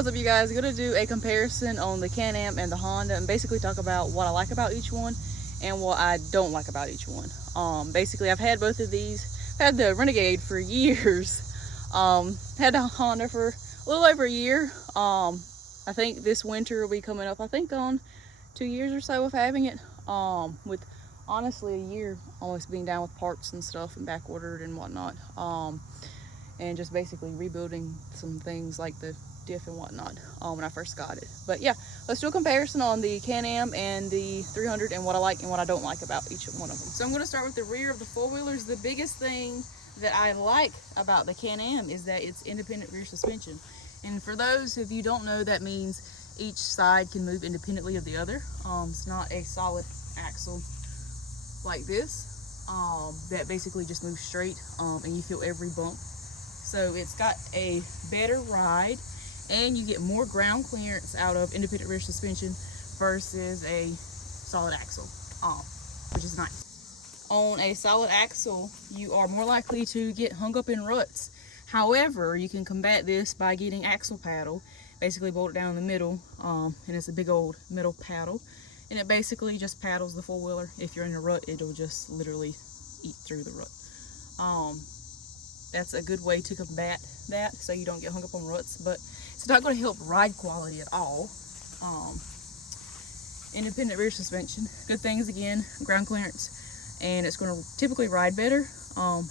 what's up, you guys? I'm gonna do a comparison on the Can-Am and the Honda and basically talk about what I like about each one and what I don't like about each one. Basically, I've had both of these. I've had the Renegade for years. Had the Honda for a little over a year. I think this winter will be coming up, I think on 2 years or so of having it. With honestly a year almost being down with parts and stuff and back ordered and whatnot. And just basically rebuilding some things like the diff and whatnot when I first got it. But yeah, let's do a comparison on the Can-Am and the 300 and what I like and what I don't like about each one of them. So I'm going to start with the rear of the four-wheelers. The biggest thing that I like about the Can-Am is that it's independent rear suspension. And for those of you who don't know, that means each side can move independently of the other. It's not a solid axle like this that basically just moves straight and you feel every bump. So it's got a better ride and you get more ground clearance out of independent rear suspension versus a solid axle, which is nice. On a solid axle, you are more likely to get hung up in ruts. However, you can combat this by getting axle paddle, basically bolt it down in the middle, and it's a big old metal paddle. And it basically just paddles the four-wheeler. If you're in a rut, it'll just literally eat through the rut. That's a good way to combat that so you don't get hung up on ruts, but it's not going to help ride quality at all. Independent rear suspension, good things again, ground clearance, and it's going to typically ride better.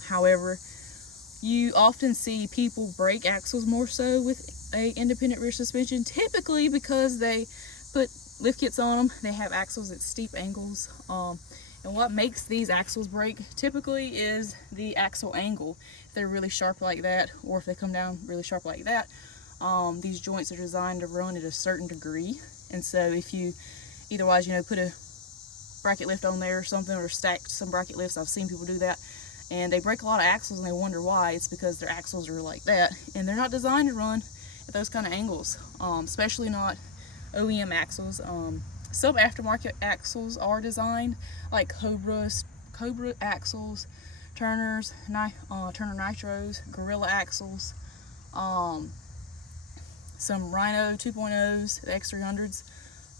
However, you often see people break axles more so with a independent rear suspension, typically because they put lift kits on them. They have axles at steep angles, and what makes these axles break typically is the axle angle. If they're really sharp like that, or if they come down really sharp like that, these joints are designed to run at a certain degree. And so if you eitherwise, put a bracket lift on there or something, or stacked some bracket lifts, I've seen people do that, and they break a lot of axles and they wonder why. It's because their axles are like that, and they're not designed to run at those kind of angles, especially not OEM axles. Some aftermarket axles are designed, like Cobra axles, Turner Nitros, Gorilla axles, some Rhino 2.0s, the X300s.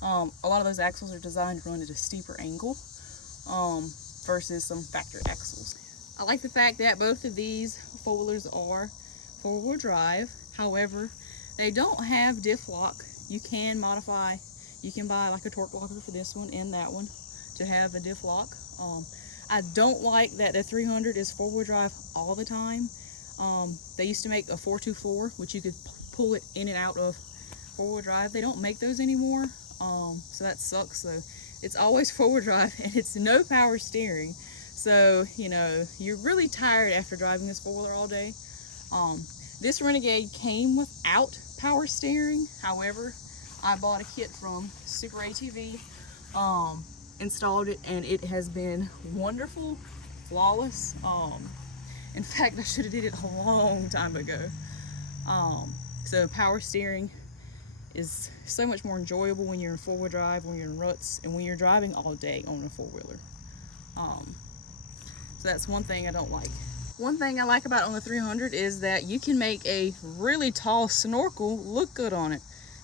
A lot of those axles are designed to run at a steeper angle versus some factory axles. I like the fact that both of these four-wheelers are four-wheel drive. However, they don't have diff lock. You can modify. You can buy like a torque locker for this one and that one to have a diff lock. I don't like that the 300 is four-wheel drive all the time. They used to make a 424, which you could pull it in and out of four-wheel drive. They don't make those anymore, so that sucks. So it's always four-wheel drive, and it's no power steering. So you're really tired after driving this four-wheeler all day. This Renegade came without power steering. However, I bought a kit from Super ATV, installed it, and it has been wonderful, flawless. In fact, I should have did it a long time ago. So power steering is so much more enjoyable when you're in four-wheel drive, when you're in ruts, and when you're driving all day on a four-wheeler. So that's one thing I don't like. One thing I like about on the 300 is that you can make a really tall snorkel look good on it.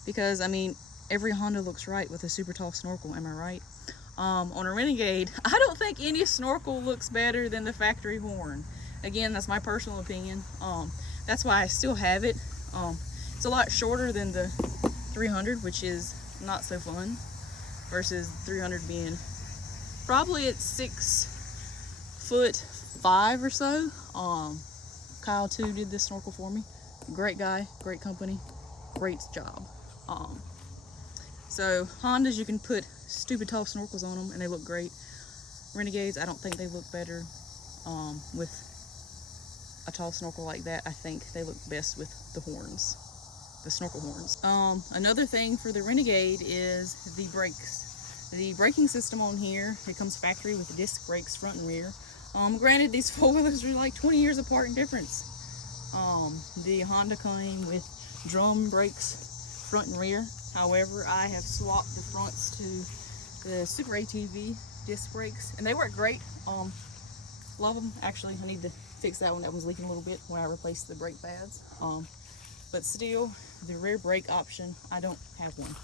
Because, I mean, every Honda looks right with a super tall snorkel, am I right? On a Renegade, I don't think any snorkel looks better than the factory horn. Again, that's my personal opinion. That's why I still have it. It's a lot shorter than the 300, which is not so fun, versus 300 being probably at 6'5" or so. Kyle too did this snorkel for me. Great guy, great company, great job. So Hondas, you can put stupid tall snorkels on them and they look great. Renegades, I don't think they look better with a tall snorkel like that. I think they look best with the horns, the snorkel horns. Another thing for the Renegade is the brakes. The braking system on here, it comes factory with disc brakes front and rear. Granted, these four-wheelers are like 20 years apart in difference. The Honda came with drum brakes front and rear. However, I have swapped the fronts to the Super ATV disc brakes, and they work great. Love them. Actually, I need to fix that one. That one's leaking a little bit when I replaced the brake pads. but still, the rear brake option, I don't have one.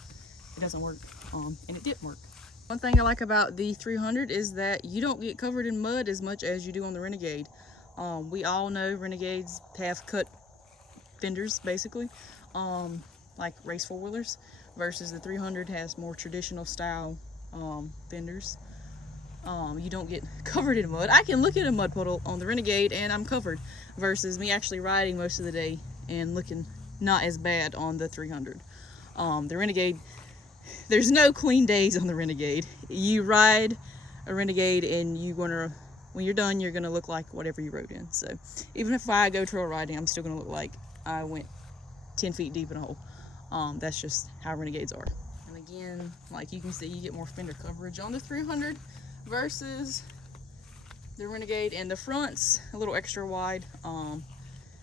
It doesn't work, and it didn't work. One thing I like about the 300 is that you don't get covered in mud as much as you do on the Renegade. We all know Renegades have cut fenders, basically, like race four-wheelers, versus the 300 has more traditional style fenders. You don't get covered in mud. I can look at a mud puddle on the Renegade and I'm covered, versus me actually riding most of the day and looking not as bad on the 300. The Renegade, there's no clean days on the Renegade. You ride a Renegade and when you're done, you're gonna look like whatever you rode in. So even if I go trail riding, I'm still gonna look like I went 10 feet deep in a hole. That's just how Renegades are. And again, like you can see, you get more fender coverage on the 300 versus the Renegade, and the front's a little extra wide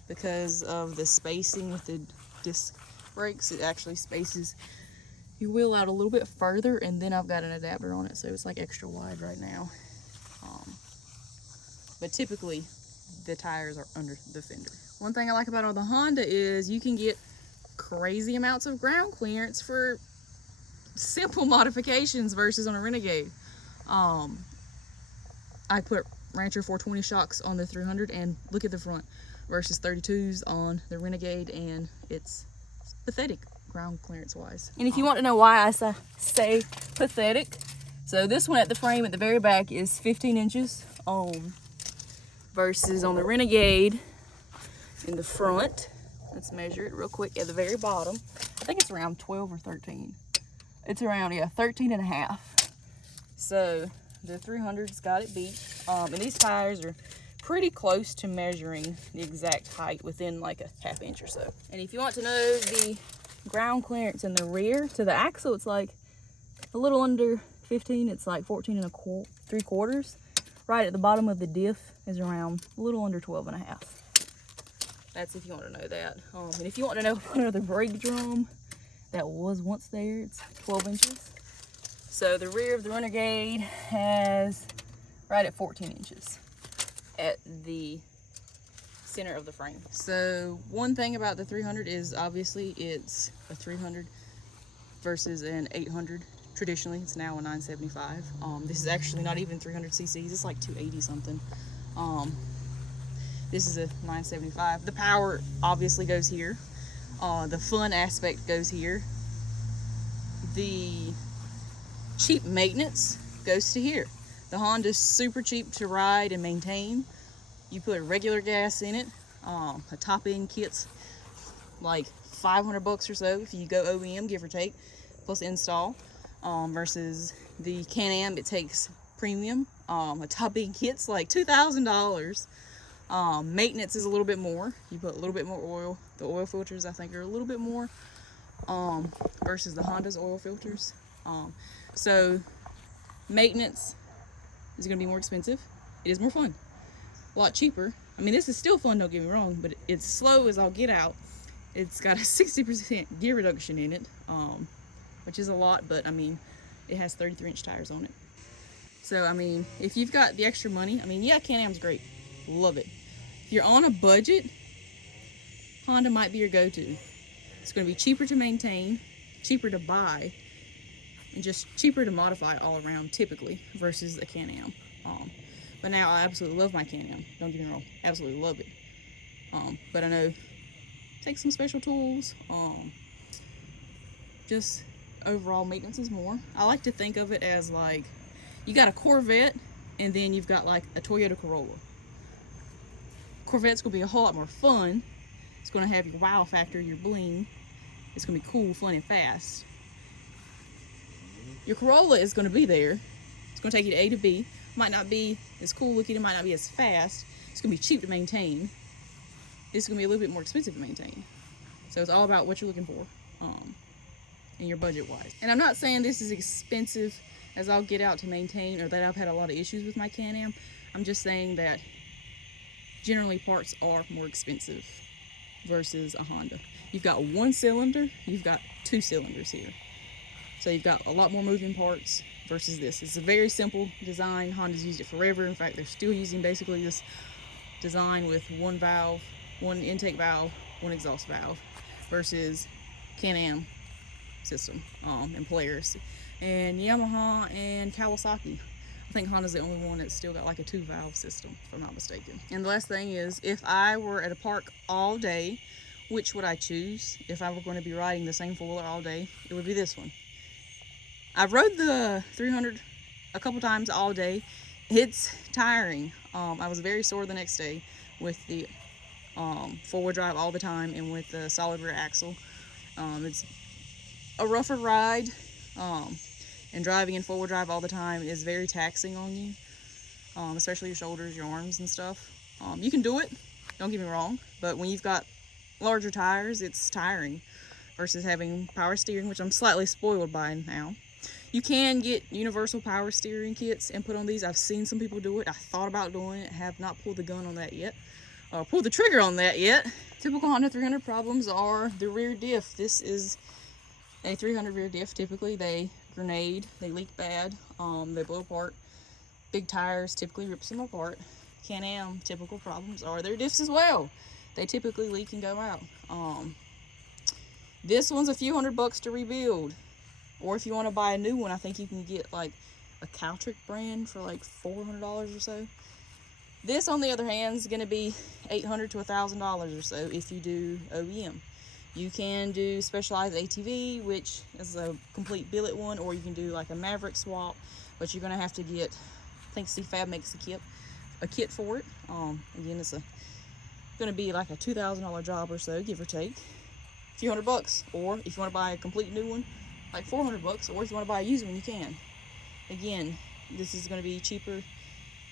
because of the spacing with the disc brakes. It actually spaces your wheel out a little bit further, and then I've got an adapter on it, so it's like extra wide right now. But typically the tires are under the fender. One thing I like about all the Honda is you can get crazy amounts of ground clearance for simple modifications versus on a Renegade. I put Rancher 420 shocks on the 300 and look at the front versus 32s on the Renegade, and it's pathetic ground clearance wise. And if you want to know why I say pathetic, so this one at the frame at the very back is 15 inches versus on the Renegade in the front, let's measure it real quick at the very bottom. I think it's around 12 or 13. It's around, yeah, 13 and a half. So the 300's got it beat. And these tires are pretty close to measuring the exact height within like a half inch or so. And if you want to know the ground clearance in the rear to the axle, it's like a little under 15. It's like 14 and 3/4. Right at the bottom of the diff is around a little under 12 and a half. That's if you want to know that. And if you want to know what are the brake drum that was once there, it's 12 inches. So the rear of the Renegade has right at 14 inches at the center of the frame. So one thing about the 300 is obviously it's a 300 versus an 800. Traditionally, it's now a 975. This is actually not even 300 cc's. It's like 280 something. This is a 975. The power obviously goes here. The fun aspect goes here. The cheap maintenance goes to here. The Honda's super cheap to ride and maintain. You put regular gas in it. A top-end kit's like $500 or so if you go OEM, give or take, plus install. Versus the Can-Am, it takes premium. A top-end kit's like $2,000. Maintenance is a little bit more. You put a little bit more oil. The oil filters, I think, are a little bit more versus the Honda's oil filters. So maintenance is going to be more expensive. It is more fun. A lot cheaper. I mean, this is still fun, don't get me wrong, but it's slow as I'll get out. It's got a 60% gear reduction in it, which is a lot, but I mean, it has 33-inch tires on it. So, I mean, if you've got the extra money, I mean, yeah, Can-Am's great. Love it. If you're on a budget, Honda might be your go-to. It's going to be cheaper to maintain, cheaper to buy, and just cheaper to modify all around, typically, versus a Can-Am. But now I absolutely love my Can-Am. Don't get me wrong. Absolutely love it. But I know, take some special tools. Just overall maintenance is more. I like to think of it as like, you got a Corvette, and then you've got like a Toyota Corolla. Corvette's gonna be a whole lot more fun. It's gonna have your wow factor, your bling. It's gonna be cool, fun, and fast. Your Corolla is gonna be there. It's gonna take you to A to B. Might not be as cool looking, it might not be as fast. It's gonna be cheap to maintain. It's gonna be a little bit more expensive to maintain. So it's all about what you're looking for, and your budget wise. And I'm not saying this is expensive as I'll get out to maintain, or that I've had a lot of issues with my Can-Am. I'm just saying that generally parts are more expensive versus a Honda. You've got one cylinder, you've got two cylinders here. So you've got a lot more moving parts versus this. It's a very simple design. Honda's used it forever. In fact, they're still using basically this design with one valve, one intake valve, one exhaust valve. versus Can-Am system and players, and Yamaha and Kawasaki. I think Honda's the only one that's still got like a 2-valve system, if I'm not mistaken. And the last thing is, if I were at a park all day, which would I choose? If I were going to be riding the same four-wheeler all day, it would be this one. I've rode the 300 a couple times all day. It's tiring. I was very sore the next day with the four-wheel drive all the time and with the solid rear axle. It's a rougher ride, and driving in four-wheel drive all the time is very taxing on you, especially your shoulders, your arms and stuff. You can do it, don't get me wrong, but when you've got larger tires, it's tiring versus having power steering, which I'm slightly spoiled by now. You can get universal power steering kits and put on these. I've seen some people do it. I thought about doing it, have not pulled the gun on that yet. Pulled the trigger on that yet. Typical Honda 300 problems are the rear diff. This is a 300 rear diff. Typically they grenade, they leak bad, they blow apart. Big tires typically rips them apart. Can-Am typical problems are their diffs as well. They typically leak and go out. This one's a few $100 to rebuild. Or if you want to buy a new one, I think you can get like a Caltrick brand for like $400 or so. This, on the other hand, is going to be $800 to $1,000 or so if you do OEM. You can do specialized ATV, which is a complete billet one, or you can do like a Maverick swap, but you're going to have to get, I think CFab makes a kit for it. Again, it's going to be like a $2,000 job or so, give or take. A few $100, or if you want to buy a complete new one, like $400, or if you want to buy a used one, you can. Again, this is going to be cheaper.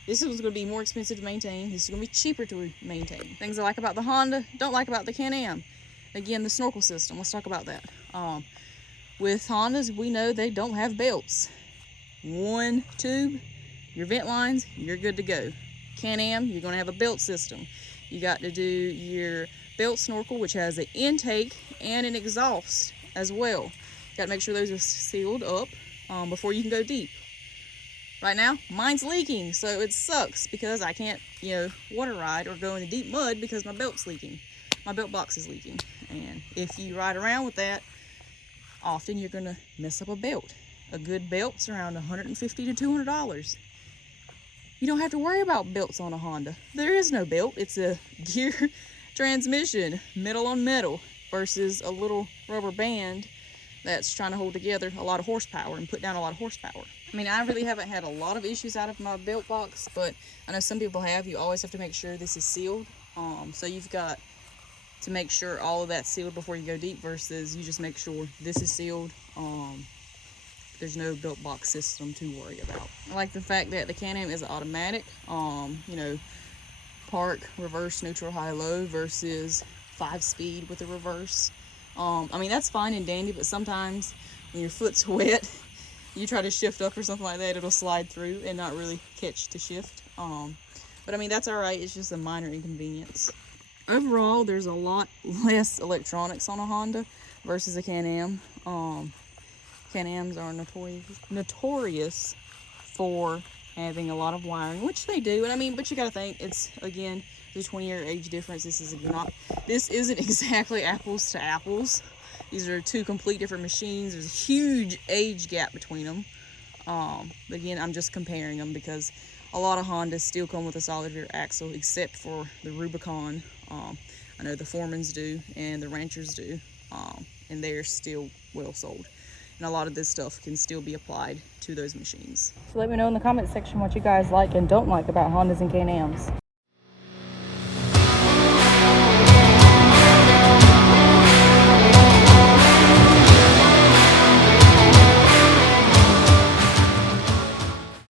This is going to be more expensive to maintain. This is going to be cheaper to maintain. Things I like about the Honda, don't like about the Can-Am. Again, the snorkel system. Let's talk about that. With Hondas, we know they don't have belts. One tube, your vent lines, you're good to go. Can-Am, you're going to have a belt system. You got to do your belt snorkel, which has an intake and an exhaust as well. Got to make sure those are sealed up before you can go deep. Right now, mine's leaking, so it sucks because I can't, water ride or go in the deep mud because my belt's leaking. My belt box is leaking. And if you ride around with that, often you're going to mess up a belt. A good belt's around $150 to $200. You don't have to worry about belts on a Honda. There is no belt. It's a gear transmission, metal on metal, versus a little rubber band that's trying to hold together a lot of horsepower and put down a lot of horsepower. I mean, I really haven't had a lot of issues out of my belt box, but I know some people have. You always have to make sure this is sealed. So you've got to make sure all of that's sealed before you go deep, versus you just make sure this is sealed. There's no belt box system to worry about. I like the fact that the Can-Am is automatic. Park, reverse, neutral, high, low, versus 5-speed with the reverse. I mean, that's fine and dandy, but sometimes when your foot's wet, you try to shift up or something like that, it'll slide through and not really catch to shift. But I mean, that's all right. It's just a minor inconvenience. Overall, there's a lot less electronics on a Honda versus a Can-Am. Can-Ams are notorious for having a lot of wiring, which they do. And I mean, but you gotta think, it's, again, the 20-year age difference. This isn't exactly apples to apples. These are two complete different machines. There's a huge age gap between them. Again, I'm just comparing them because a lot of Hondas still come with a solid rear axle, except for the Rubicon. I know the Foremans do and the Ranchers do, and they're still well sold. And a lot of this stuff can still be applied to those machines. So let me know in the comment section what you guys like and don't like about Hondas and Can-Ams.